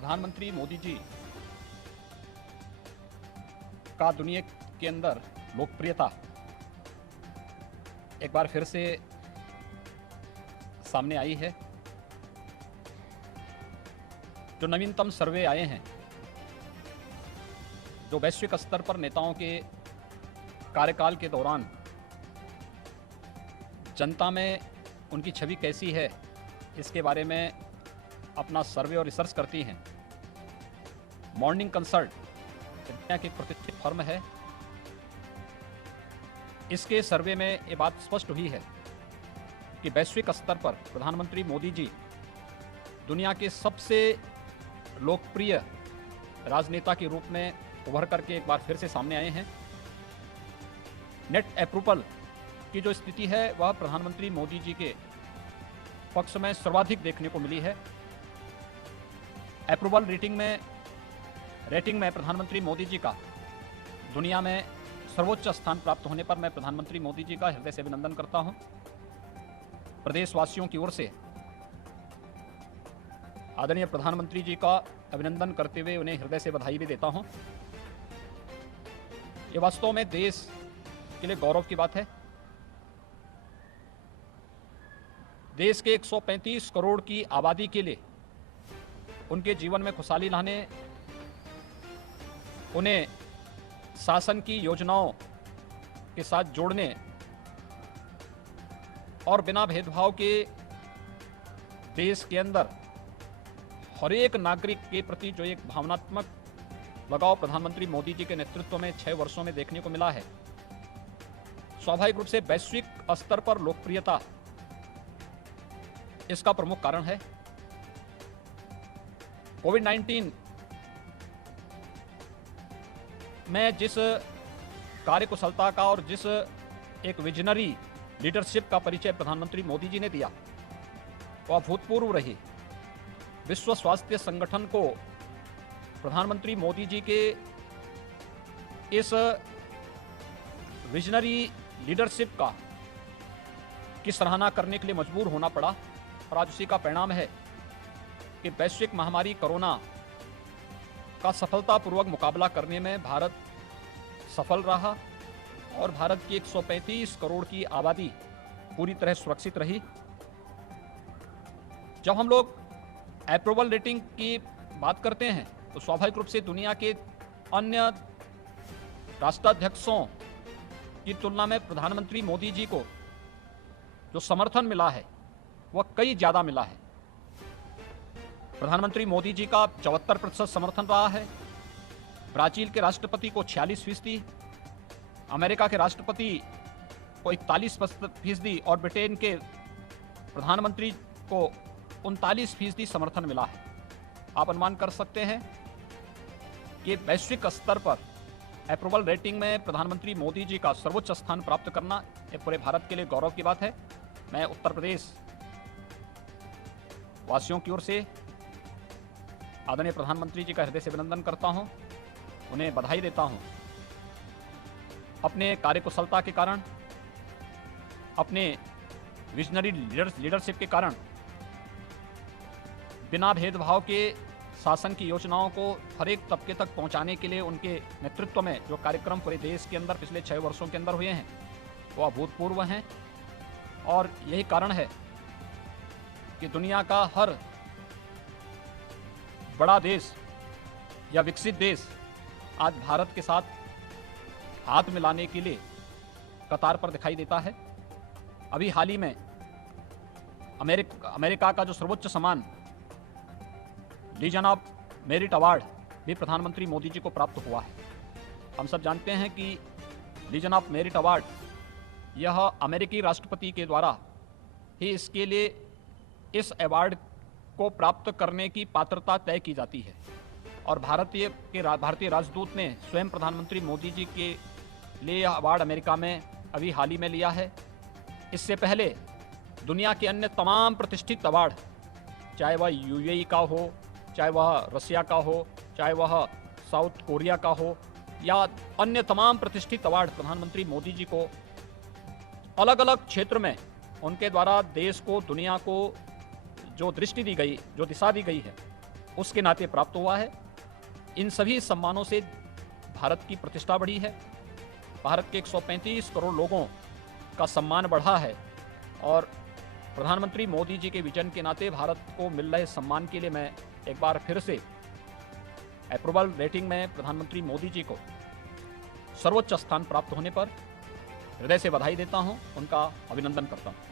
प्रधानमंत्री मोदी जी का दुनिया के अंदर लोकप्रियता एक बार फिर से सामने आई है। जो नवीनतम सर्वे आए हैं, जो वैश्विक स्तर पर नेताओं के कार्यकाल के दौरान जनता में उनकी छवि कैसी है, इसके बारे में अपना सर्वे और रिसर्च करती हैं। मॉर्निंग कंसल्ट दुनिया की एक प्रतिष्ठित फर्म है। इसके सर्वे में ये बात स्पष्ट हुई है कि वैश्विक स्तर पर प्रधानमंत्री मोदी जी दुनिया के सबसे लोकप्रिय राजनेता के रूप में उभर करके एक बार फिर से सामने आए हैं। नेट अप्रूवल की जो स्थिति है वह प्रधानमंत्री मोदी जी के पक्ष में सर्वाधिक देखने को मिली है। अप्रूवल रेटिंग में प्रधानमंत्री मोदी जी का दुनिया में सर्वोच्च स्थान प्राप्त होने पर मैं प्रधानमंत्री मोदी जी का हृदय से अभिनंदन करता हूं। प्रदेशवासियों की ओर से आदरणीय प्रधानमंत्री जी का अभिनंदन करते हुए उन्हें हृदय से बधाई भी देता हूं। ये वास्तव में देश के लिए गौरव की बात है। देश के 135 करोड़ की आबादी के लिए उनके जीवन में खुशहाली लाने, उन्हें शासन की योजनाओं के साथ जोड़ने और बिना भेदभाव के देश के अंदर हर एक नागरिक के प्रति जो एक भावनात्मक लगाव प्रधानमंत्री मोदी जी के नेतृत्व में 6 वर्षों में देखने को मिला है, स्वाभाविक रूप से वैश्विक स्तर पर लोकप्रियता इसका प्रमुख कारण है। कोविड-19 में जिस कार्यकुशलता का और जिस एक विजनरी लीडरशिप का परिचय प्रधानमंत्री मोदी जी ने दिया, वह अभूतपूर्व रही। विश्व स्वास्थ्य संगठन को प्रधानमंत्री मोदी जी के इस विजनरी लीडरशिप की सराहना करने के लिए मजबूर होना पड़ा और आज उसी का परिणाम है कि वैश्विक महामारी कोरोना का सफलतापूर्वक मुकाबला करने में भारत सफल रहा और भारत की 135 करोड़ की आबादी पूरी तरह सुरक्षित रही। जब हम लोग अप्रूवल रेटिंग की बात करते हैं तो स्वाभाविक रूप से दुनिया के अन्य राष्ट्राध्यक्षों की तुलना में प्रधानमंत्री मोदी जी को जो समर्थन मिला है वह कई ज़्यादा मिला है। प्रधानमंत्री मोदी जी का 74% समर्थन रहा है। ब्राजील के राष्ट्रपति को 46%, अमेरिका के राष्ट्रपति को 41% और ब्रिटेन के प्रधानमंत्री को 39% समर्थन मिला है। आप अनुमान कर सकते हैं कि वैश्विक स्तर पर अप्रूवल रेटिंग में प्रधानमंत्री मोदी जी का सर्वोच्च स्थान प्राप्त करना एक पूरे भारत के लिए गौरव की बात है। मैं उत्तर प्रदेश वासियों की ओर से आदरणीय प्रधानमंत्री जी का हृदय से अभिनंदन करता हूं, उन्हें बधाई देता हूं। अपने कार्यकुशलता के कारण, अपने विजनरी लीडरशिप के कारण बिना भेदभाव के शासन की योजनाओं को हर एक तबके तक पहुंचाने के लिए उनके नेतृत्व में जो कार्यक्रम पूरे देश के अंदर पिछले 6 वर्षों के अंदर हुए हैं वो अभूतपूर्व हैं। और यही कारण है कि दुनिया का हर बड़ा देश या विकसित देश आज भारत के साथ हाथ मिलाने के लिए कतार पर दिखाई देता है। अभी हाल ही में अमेरिका का जो सर्वोच्च सम्मान लीजन ऑफ मेरिट अवार्ड भी प्रधानमंत्री मोदी जी को प्राप्त हुआ है। हम सब जानते हैं कि लीजन ऑफ मेरिट अवार्ड यह अमेरिकी राष्ट्रपति के द्वारा ही इसके लिए इस अवार्ड को प्राप्त करने की पात्रता तय की जाती है और भारतीय राजदूत ने स्वयं प्रधानमंत्री मोदी जी के लिए यह अवार्ड अमेरिका में अभी हाल ही में लिया है। इससे पहले दुनिया के अन्य तमाम प्रतिष्ठित अवार्ड, चाहे वह यूएई का हो, चाहे वह रसिया का हो, चाहे वह साउथ कोरिया का हो या अन्य तमाम प्रतिष्ठित अवार्ड, प्रधानमंत्री मोदी जी को अलग अलग क्षेत्र में उनके द्वारा देश को, दुनिया को जो दृष्टि दी गई, जो दिशा दी गई है, उसके नाते प्राप्त हुआ है। इन सभी सम्मानों से भारत की प्रतिष्ठा बढ़ी है, भारत के 135 करोड़ लोगों का सम्मान बढ़ा है और प्रधानमंत्री मोदी जी के विजन के नाते भारत को मिल रहे सम्मान के लिए मैं एक बार फिर से अप्रूवल रेटिंग में प्रधानमंत्री मोदी जी को सर्वोच्च स्थान प्राप्त होने पर हृदय से बधाई देता हूं, उनका अभिनंदन करता हूं।